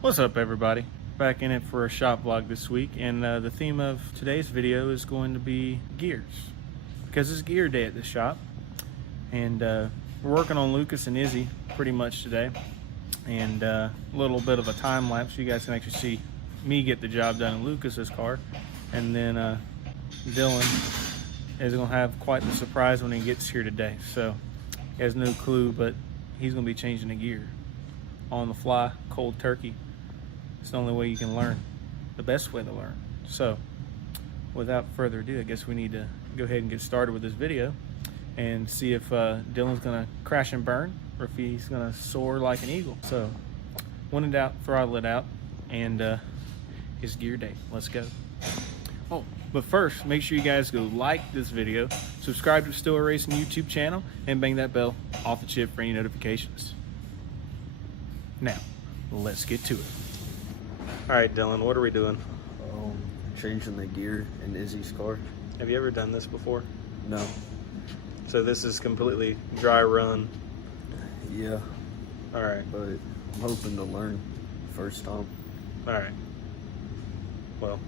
What's up, everybody? Back in it for a shop vlog this week, and the theme of today's video is going to be gears, because it's gear day at the shop. And we're working on Lucas and Izzy pretty much today, and a little bit of a time lapse. You guys can actually see me get the job done in Lucas's car, and then Dylan is going to have quite the surprise when he gets here today. So he has no clue, but he's going to be changing the gear on the fly, cold turkey. It's the only way you can learn, the best way to learn. So without further ado, I guess we need to go ahead and get started with this video and see if Dylan's gonna crash and burn or if he's gonna soar like an eagle. So when in doubt, throttle it out, and it's gear day. Let's go. Oh, but first, make sure you guys go like this video, subscribe to the Stillwell Racing YouTube channel, and bang that bell off the chip for any notifications. Now, let's get to it. All right, Dylan, what are we doing? Changing the gear in Izzy's car. Have you ever done this before? No. So this is completely dry run. Yeah. All right. But I'm hoping to learn first time. All right. Well,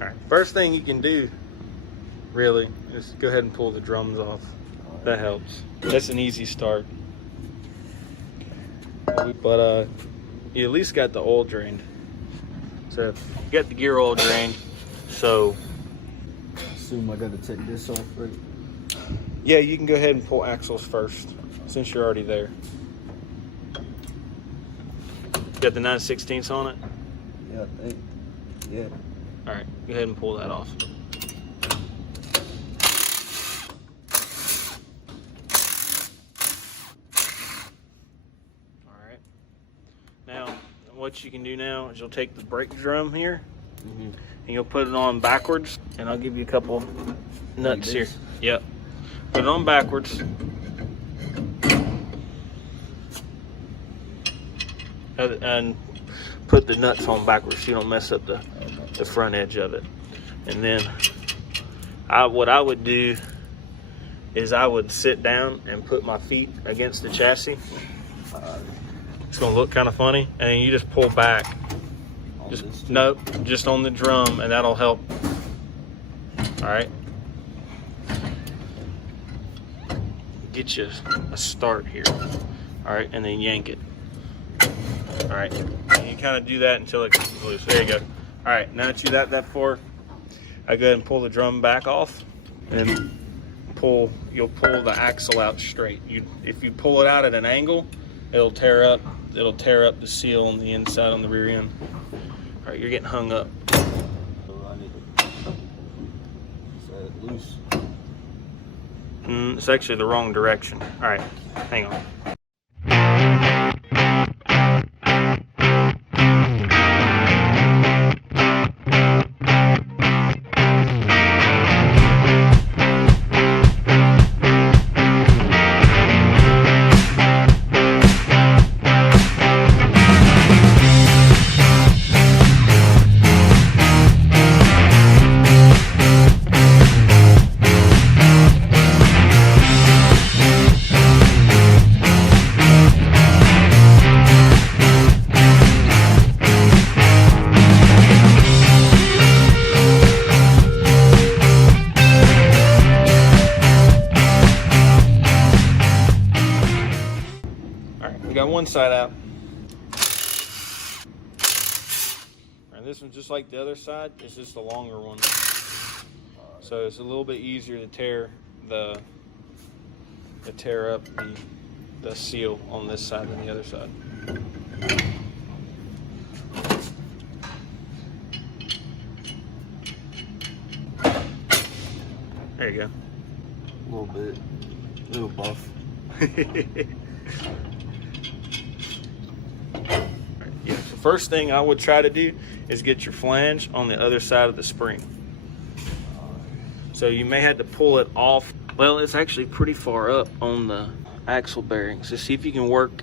all right. First thing you can do, really, is go ahead and pull the drums off. That helps. That's an easy start. But you at least got the oil drained. So you got the gear oil drained. So I assume I got to take this off, right? yeah, you can go ahead and pull axles first since you're already there. Got the 9/16 on it? Yeah, I think. Yeah. All right, go ahead and pull that off. What you can do now is you'll take the brake drum here and you'll put it on backwards, and I'll give you a couple nuts here. Yep. Put it on backwards. And put the nuts on backwards so you don't mess up the front edge of it. And then what I would do is I would sit down and put my feet against the chassis. It's gonna look kind of funny, and you just pull back. Just on the drum, and that'll help. All right. Get you a start here. All right, and then yank it. All right. And you kind of do that until it gets loose. There you go. All right. Now that you got that far, I go ahead and pull the drum back off, and you'll pull the axle out straight. If you pull it out at an angle, it'll tear up the seal on the inside on the rear end. All right, you're getting hung up. So I need to set it loose. It's actually the wrong direction. All right, hang on. We got one side out. And this one's just like the other side, it's just a longer one. So it's a little bit easier to tear up the seal on this side than the other side. There you go. A little buff. Yeah, so first thing I would try to do is get your flange on the other side of the spring. So you may have to pull it off. Well, it's actually pretty far up on the axle bearings. So see if you can work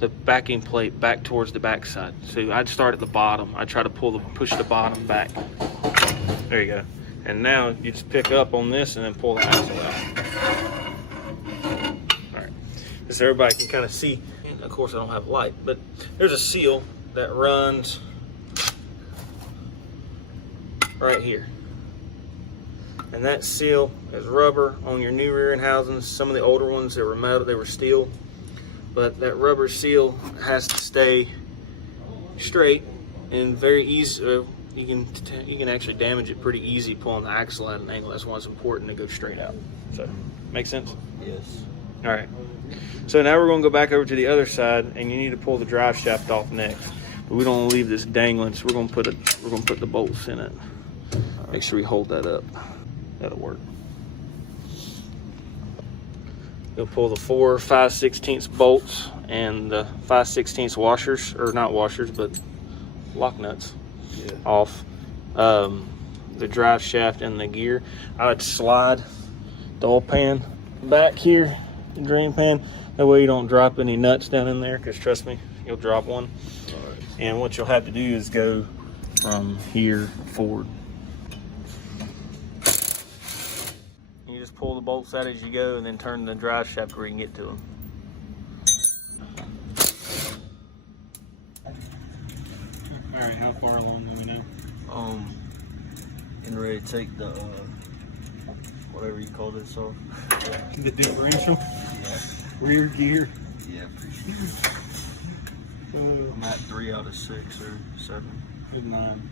the backing plate back towards the back side. So I'd start at the bottom. I try to push the bottom back. There you go. And now you just pick up on this and then pull the axle out. All right, so everybody can kind of see. And of course I don't have light, but there's a seal that runs right here. And that seal is rubber on your new rear end housings. Some of the older ones, they were metal, they were steel. But that rubber seal has to stay straight and very easy. You can actually damage it pretty easy pulling the axle at an angle. That's why it's important to go straight out. So, make sense? Yes. All right. So now we're going to go back over to the other side, and you need to pull the drive shaft off next. But we don't want to leave this dangling, so we're going to put the bolts in it. Make sure we hold that up. That'll work. You'll pull the 4 5/16 bolts and the 5/16 washers, or not washers, but lock nuts off the drive shaft and the gear. I would slide the oil pan back here, the drain pan. That way you don't drop any nuts down in there, because trust me, you'll drop one. And what you'll have to do is go from here forward. You just pull the bolts out as you go, and then turn the drive shaft where you can get to them. All right, how far along do we know? Getting ready to take the whatever you call this off. The differential? Yeah. Rear gear? Yeah. I'm at 3 out of 6 or 7. Good 9.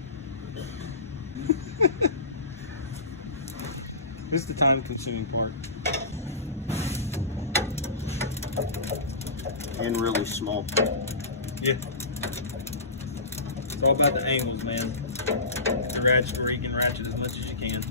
This is the time-consuming part. And really small. Yeah. It's all about the angles, man. The ratchet where you can ratchet as much as you can.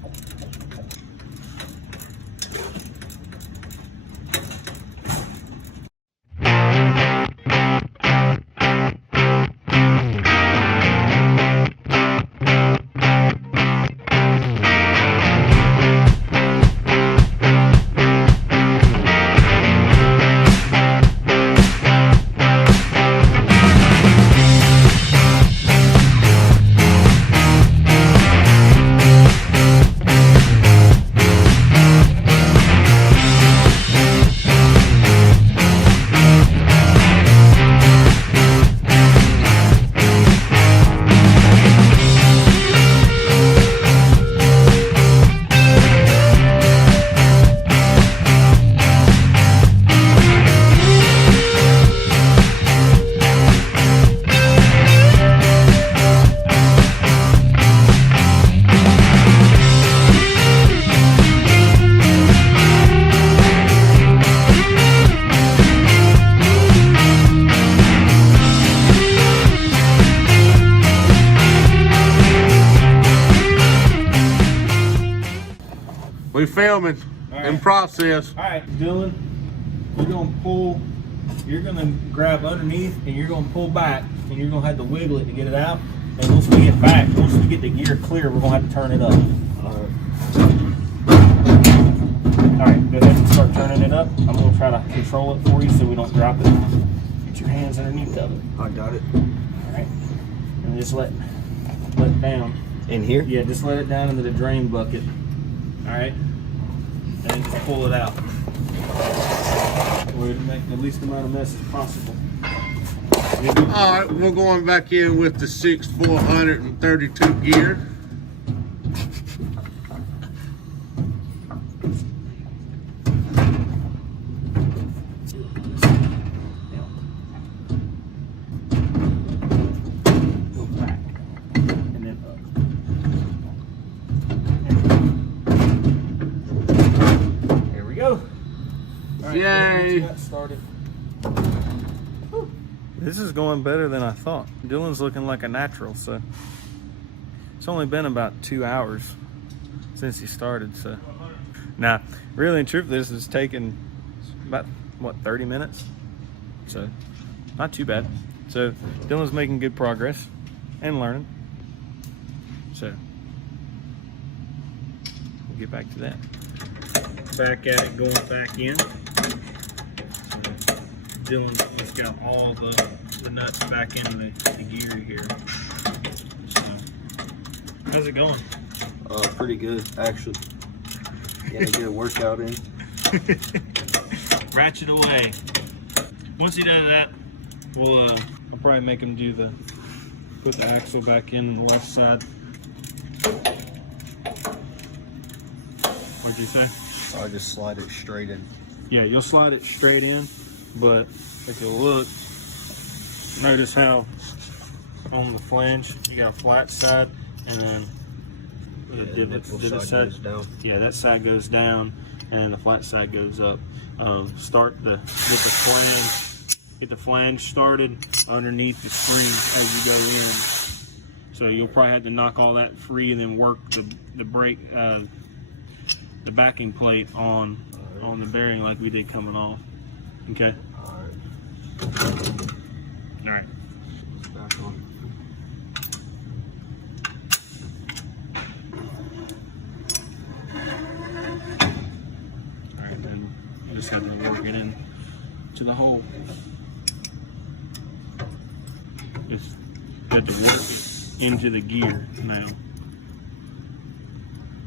We filming in process. All right, Dylan, you're gonna grab underneath and you're gonna pull back, and you're gonna have to wiggle it to get it out. And once we get back, once we get the gear clear, we're gonna have to turn it up. All right, go ahead and start turning it up. I'm gonna try to control it for you so we don't drop it. Get your hands underneath of it. I got it. All right, and just let it down. In here? Yeah, just let it down into the drain bucket. All right, and then just pull it out. We're to make the least amount of mess as possible. All right, we're going back in with the 6432 gear. Go back and then up. There we go. All right, Yay! got started. This is going better than I thought. Dylan's looking like a natural, so it's only been about 2 hours since he started. So now, really and truthfully, this has taken about, what, 30 minutes? So not too bad. So Dylan's making good progress and learning. So we'll get back to that. Back at it, going back in. Dylan's just got all the nuts back in the gear here. So, how's it going? Pretty good, actually. Gotta get a workout in. Ratchet away. Once he does that, I'll probably make him do the put the axle back in the left side. What'd you say? I just slide it straight in. Yeah, you'll slide it straight in, but if you look, notice how on the flange you got a flat side and then the divot side goes down. Yeah, that side goes down and the flat side goes up. Start get the flange started underneath the screen as you go in. So you'll probably have to knock all that free and then work the brake, the backing plate on the bearing like we did coming off. Okay. All right. All right. Back on. All right, then you just have to work it in to the hole. Just have to work it into the gear now.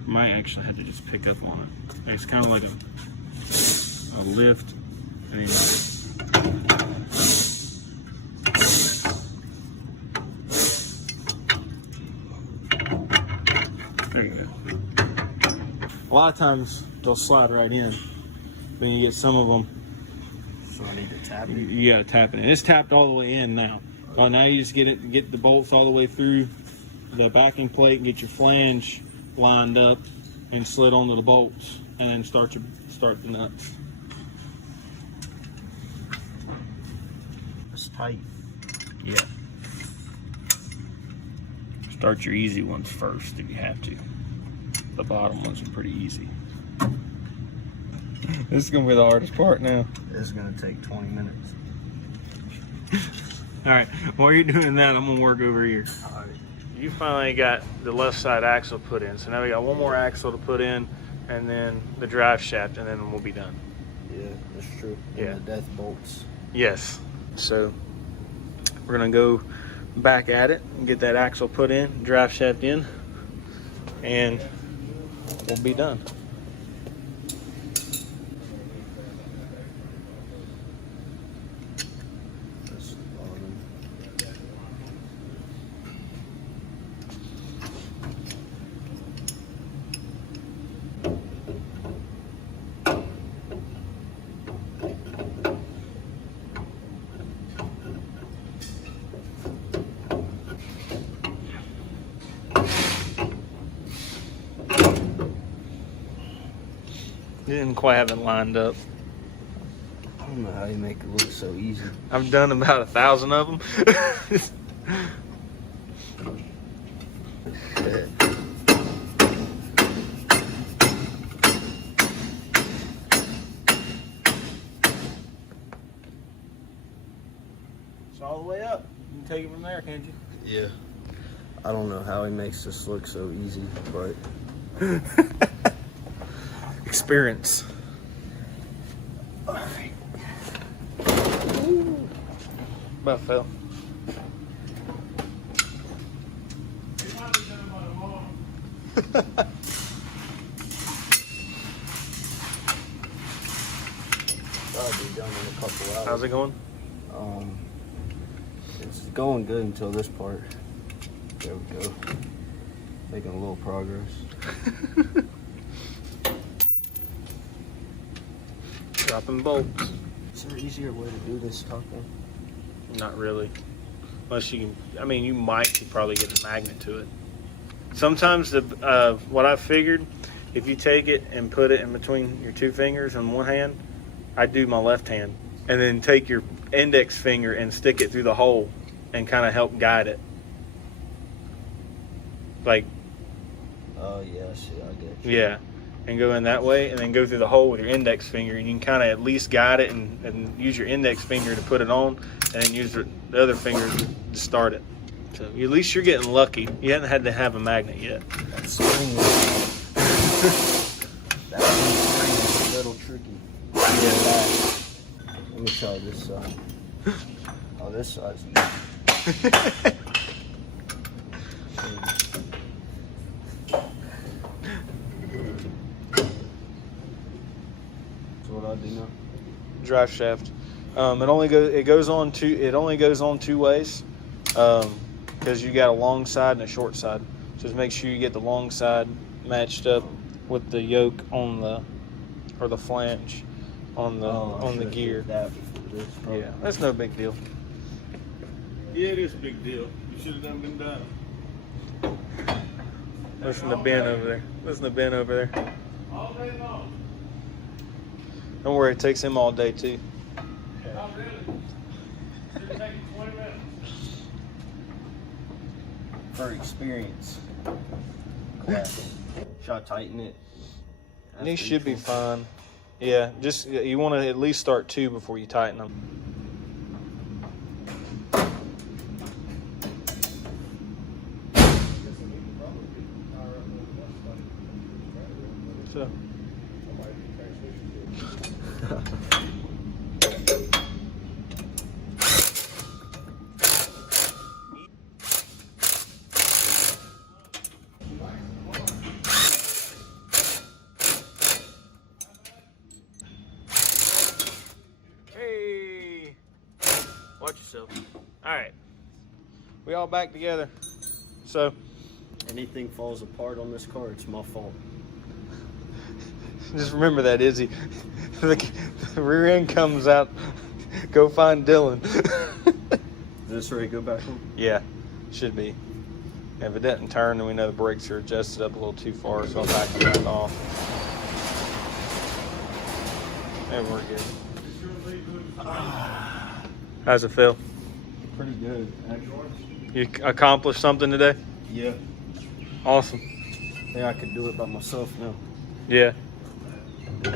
Might actually have to just pick up on it. It's kind of like a lift, and then there you go. A lot of times they'll slide right in. When you get some of them, So I need to tap it. you gotta tap it. It's tapped all the way in now. Now you just get the bolts all the way through the backing plate and get your flange lined up and slid onto the bolts, and then start the nuts. It's tight. Yeah. Start your easy ones first if you have to. The bottom ones are pretty easy. This is gonna be the hardest part now. It's gonna take 20 minutes. All right, while you're doing that, I'm gonna work over here. All right. You finally got the left side axle put in, so now we got one more axle to put in, and then the drive shaft, and then we'll be done. Yeah, that's true. Yeah. And the death bolts. Yes. So we're gonna go back at it and get that axle put in, drive shaft in, and we'll be done. That's the bottom. You didn't quite have it lined up. I don't know how you make it look so easy. I've done about 1,000 of them. Yeah. It's all the way up. You can take it from there, can't you? Yeah. I don't know how he makes this look so easy, but Experience. About fell. probably be done in a couple hours. How's it going? It's going good until this part. There we go. Making a little progress. Dropping bolts. Is there an easier way to do this, Taco? Not really. Unless you can, I mean, you could probably get a magnet to it. Sometimes what I've figured, if you take it and put it in between your two fingers on one hand, I do my left hand, and then take your index finger and stick it through the hole and kind of help guide it. Like, Oh, yeah, see, I get you. yeah, and go in that way, and then go through the hole with your index finger, and you can kind of at least guide it and use your index finger to put it on, and then use the other finger to start it. So at least you're getting lucky. You haven't had to have a magnet yet. That spring is, that spring is a little tricky. Yeah. Let me try this side. Oh, this side's easy. So what I do now? Drive shaft. It only goes on two ways. because you got a long side and a short side. Just make sure you get the long side matched up with the yoke on the, or the flange on the gear. That before this. Yeah, that's no big deal. Yeah, it is a big deal. You should have done been done. Listen to Ben over there. Listen to Ben over there. All day long. Don't worry, it takes him all day too. Not really. Should have taken 20 minutes. For experience. Classic. Should I tighten it? These should be fine. Yeah, just you want to at least start 2 before you tighten them. So. Hey, watch yourself. All right, we all back together. So, Anything falls apart on this car, it's my fault. just remember that, Izzy. The rear end comes out. Go find Dylan. Is this ready to go back on? Yeah, should be. If it doesn't turn, then we know the brakes are adjusted up a little too far, so I'll back it back off. And we're good. How's it feel? Pretty good, actually. You accomplished something today? Yeah. Awesome. Yeah, I could do it by myself now. Yeah. I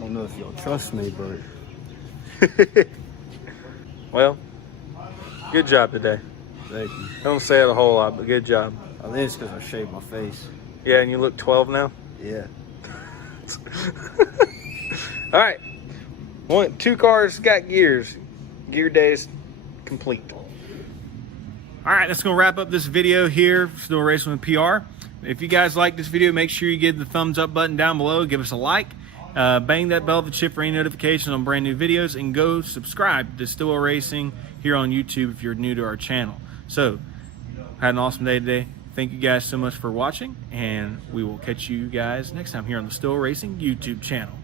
don't know if y'all trust me, but Well, good job today. thank you. I don't say it a whole lot, but good job. I think it's because I shaved my face. Yeah, and you look 12 now? Yeah. All right. 2 cars got gears. Gear days complete. All right, that's gonna wrap up this video here, Still Racing with PR. If you guys like this video, make sure you give the thumbs up button down below, give us a like, bang that bell to chip for any notifications on brand new videos, and go subscribe to Stillwell Racing here on YouTube if you're new to our channel. So, had an awesome day today. Thank you guys so much for watching, and we will catch you guys next time here on the Stillwell Racing YouTube channel.